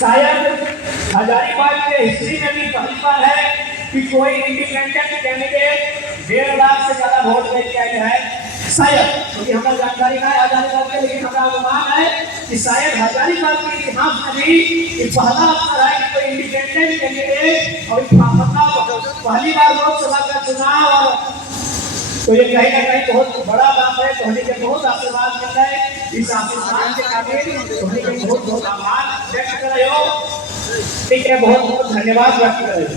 शायद हजारीबाग के हिस्ट्री में भी पहली बार है कि कोई इंडिपेंडेंट कैंडिडेट 1.5 लाख से ज्यादा वोट लेके आए हैं। शायद, क्योंकि हमारा जानकारी है हजारीबाग के, लेकिन हमारा अनुमान है कि शायद हजारीबाग के इतिहास में भी ये पहला अवसर है कि कोई इंडिपेंडेंट कैंडिडेट और पहली बार लोकसभा का चुनाव, और तो ये कहीं ना कहीं बहुत बड़ा बात है। धोनी के बहुत आशीर्वाद मिल रहे हैं, इस आशीर्वाद के काबिल धोनी के बहुत बहुत आभार व्यक्त कर रहे हो। ठीक है, बहुत बहुत धन्यवाद व्यक्त कर रहे हो,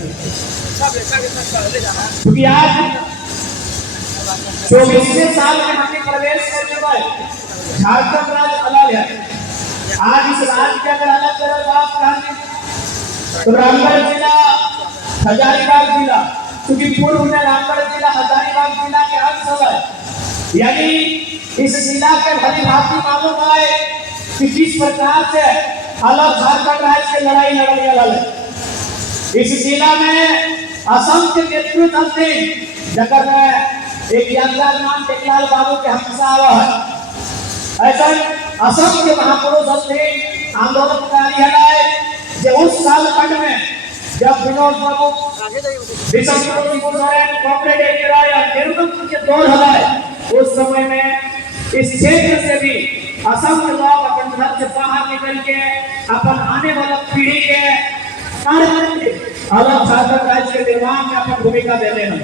क्योंकि आज 24वें साल में हमने प्रवेश करने पर झारखंड राज्य अलग है। आज इस राज्य के अगर अलग अलग बात करें तो रामगढ़ जिला, हजारीबाग जिला, क्योंकि पूर्व में रामगढ़ जिला हजारीबाग जिला के अंश है, यानी इस जिला के भली भांति मालूम है कि किस प्रकार से अलग झारखंड राज्य की लड़ाई लड़ी है। इस जिला में असंख्य नेतृत्व थे, जगह में एक यादगार नाम टेकलाल बाबू के हमेशा आवा है। ऐसा असंख्य महापुरुष थे, आंदोलनकारी है, जो उस साल खंड में जब विनोद बाबू के दौर है, उस समय में इस क्षेत्र से भी असंख्य लोग अपन घर से बाहर निकल के अपन आने वाला पीढ़ी के अलग झारखंड राज्य के निर्माण में अपन भूमिका दे रहे हैं।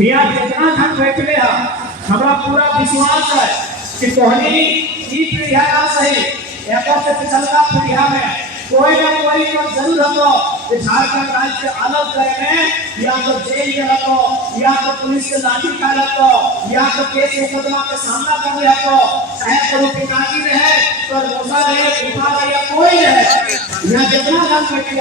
यहाँ जितना धन बैठे हैं, हमारा पूरा विश्वास है कि तोहनी ई पीढ़िया ना सही, एक से पिछलका पीढ़िया में कोई ना कोई तो जरूर हो कि झारखंड राज्य अलग करेंगे, या तो जेल में रखो, या तो पुलिस के लाठी का रखो, या तो केस मुकदमा के सामना कर रहे हो, चाहे कोई पिताजी रहे तो रोसा रहे, पिता रहे, या कोई रहे, यहाँ जितना धन बैठे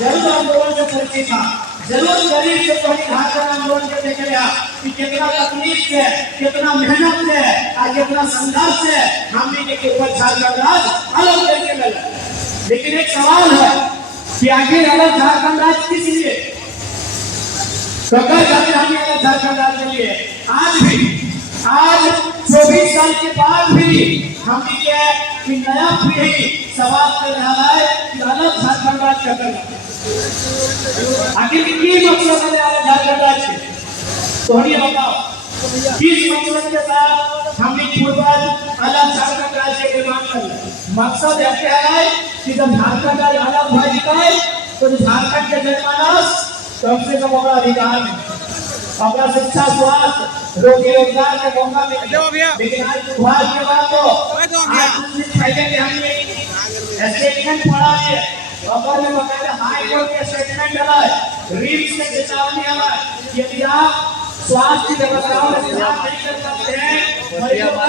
जरूर आंदोलन के परिचय था, जरूर गरीब से कोई झारखंड आंदोलन के देख रहा कि कितना तकलीफ से, कितना मेहनत से और कितना संघर्ष से हमने के ऊपर झारखंड राज्य अलग करके लगा। लेकिन एक सवाल है कि आखिर अलग झारखंड राज्य किस लिए, हमने अलग झारखंड राज्य के लिए आज 24 साल के बाद भी हमने कि नया पीढ़ी सवाल कर रहा है कि अलग झारखंड राज्य करना आखिर की मकसद है अलग झारखंड राज्य, तो हमें बताओ किस मकसद के साथ हमने पूर्वज अलग झारखंड राज्य के निर्माण कर। मकसद क्या है कि जब झारखंड राज्य अलग हो जाए तो झारखंड के जनमानस कम से कम अपना अधिकार में, अपना शिक्षा, स्वास्थ्य, रोजी रोजगार के मौका मिले। लेकिन आज दुर्भाग्य के बाद तो आज कुछ दिन पहले भी हमने स्टेटमेंट पढ़ा है, अगर में बकायदा हाई कोर्ट के स्टेटमेंट है, रील्स से चेतावनी है कि यदि आप स्वास्थ्य व्यवस्थाओं में सुधार नहीं कर सकते हैं, मरीजों का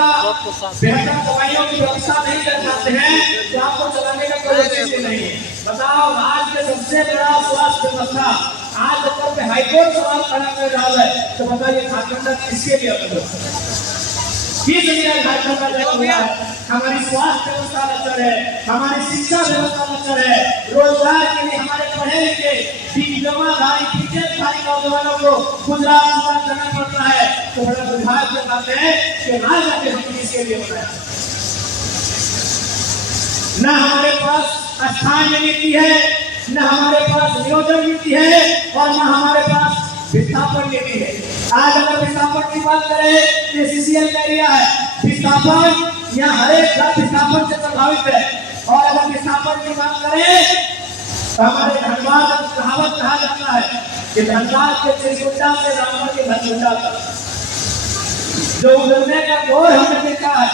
बेहतर दवाइयों की व्यवस्था नहीं कर सकते हैं, तो आपको चलाने का कोई उद्देश्य नहीं है। बताओ, आज के सबसे बड़ा स्वास्थ्य व्यवस्था आज ऊपर पे हाईकोर्ट सवाल खड़ा कर रहा है, तो बताइए झारखंड किसके लिए किस लिए झारखंड का हमारी स्वास्थ्य व्यवस्था लचर है, हमारी शिक्षा व्यवस्था लचर है, रोजगार के लिए हमारे पढ़े लिखे डिप्लोमाधारी बीटेकधारी नौजवानों को गुजरात करना पड़ता है। तो बड़ा दुर्भाग्य की बात है कि आज आके हम इसके लिए बनाए न हमारे पास स्थान नीति है, न हमारे पास नियोजन नीति है, और न हमारे पास विस्थापन नीति है। आज अगर विस्थापन की बात करें तो सीसीएल का एरिया है, विस्थापन यहाँ हर एक घर विस्थापन से प्रभावित है। और अगर विस्थापन की बात करें तो हमारे धनबाद कहावत कहा जाता है कि धनबाद के त्रिकुटा से रामगढ़ के धनकुटा तक जो उजड़ने का दौर हमने देखा है,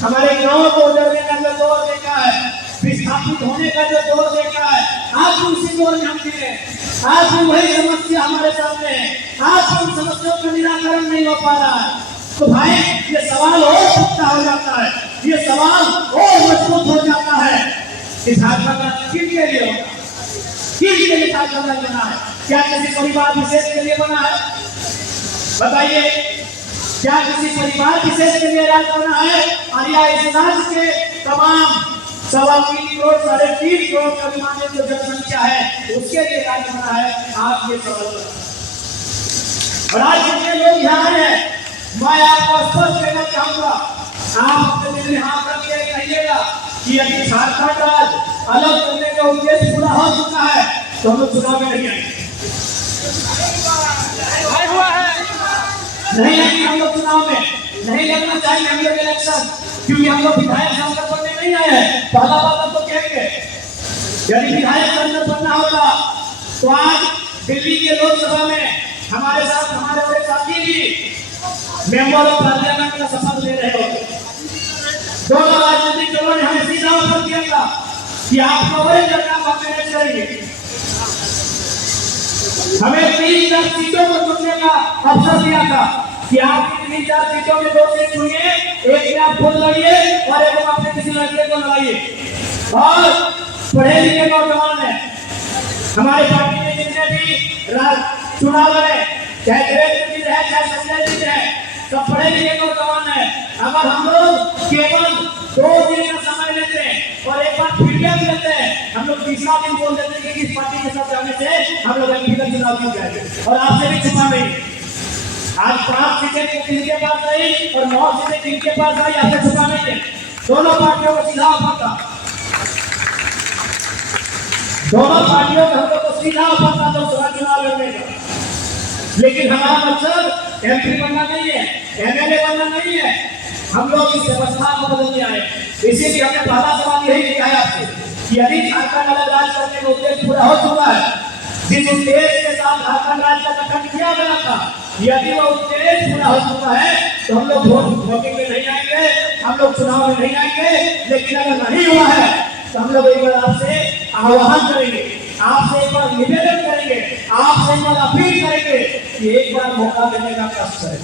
हमारे गांव को उजड़ने का जो दौर देखा है, विस्थापित होने का जो दौर देखा है, आज उसी दौर में हम जी आज भी वही समस्या हमारे सामने है, आज उन समस्याओं का निराकरण नहीं हो पा रहा है। तो भाई ये सवाल और पुख्ता हो जाता है, ये सवाल और मजबूत हो जाता है कि झारखंड किसके लिए होगा, किसके लिए झारखंड बना है? क्या किसी परिवार विशेष के लिए बना है? बताइए, क्या किसी परिवार विशेष के लिए राज्य बना है? और या इस राज्य के तमाम 3.25 करोड़ 3.5 करोड़ का जो जनसंख्या है उसके लिए राज्य बना है? आप ये सवाल और आज जितने लोग यहाँ हैं, मैं आपको स्पष्ट कहना चाहूंगा, आप अपने दिल में हाथ रख के कहिएगा कि यदि झारखंड राज्य अलग करने का उद्देश्य पूरा हो चुका है तो हम लोग चुनाव में नहीं आएंगे, नहीं आएंगे हम लोग चुनाव में, नहीं लड़ना चाहिए हम लोग इलेक्शन, क्योंकि हम लोग विधायक सांसद बनने नहीं आए हैं। पहला बात हम तो कहेंगे यदि विधायक सांसद बनना होगा तो आज दिल्ली के लोकसभा में हमारे साथ हमारे बड़े साथी भी मेंबर ऑफ पार्लियामेंट का शपथ ले रहे होते। दोनों राजनीतिक दलों ने हमें सीधा ऑफर किया था कि आप कवरेज काम हम मैनेज करेंगे, हमें 3 सीटों को चुनने का अवसर दिया था कि आप 3 सीटों में 2 सीट चुनिए, एक में आप खुद लड़िए और एक में अपने किसी लड़के को लड़ाइए। और पढ़े लिखे नौजवान है हमारे पार्टी में जितने भी चुनाव लड़े, चाहे देवेंद्र जी है चाहे संजय जी है, सब पढ़े लिखे नौजवान है। अगर हम लोग केवल 2 दिन का समय लेते हैं और एक बार फीडबैक लेते हैं, हम लोग तीसरा दिन बोल देते हैं कि इस पार्टी के साथ जाने से हम लोग व्यक्तिगत चुनाव जीत जाएंगे और आपसे भी छुपा नहीं। आज 5 सीटें किसके पास आई और 9 सीटें किसके पास आई, आपसे छुपा नहीं है। दोनों पार्टियों को सीधा ऑफर था, दोनों पार्टियों को हम लोग को सीधा ऑफर था लोकसभा चुनाव लड़ने का, लेकिन हमारा मकसद एमपी बनना नहीं है, एमएलए बनना नहीं है, हम लोग इस व्यवस्था को बदलने आए। इसीलिए हमने पहला सवाल यही किया है आपसे कि यदि झारखंड अलग राज्य करने का उद्देश्य पूरा हो चुका है, जिस उद्देश्य के साथ झारखंड राज्य का गठन किया गया था, यदि वो उद्देश्य पूरा हो चुका है तो हम लोग वोटिंग में नहीं आएंगे, हम लोग चुनाव में नहीं आएंगे। लेकिन अगर नहीं हुआ है तो हम लोग एक बार आपसे आह्वान करेंगे, आपसे एक बार निवेदन करेंगे, आपसे एक बार अपील करेंगे कि एक बार मौका देने का कष्ट करें।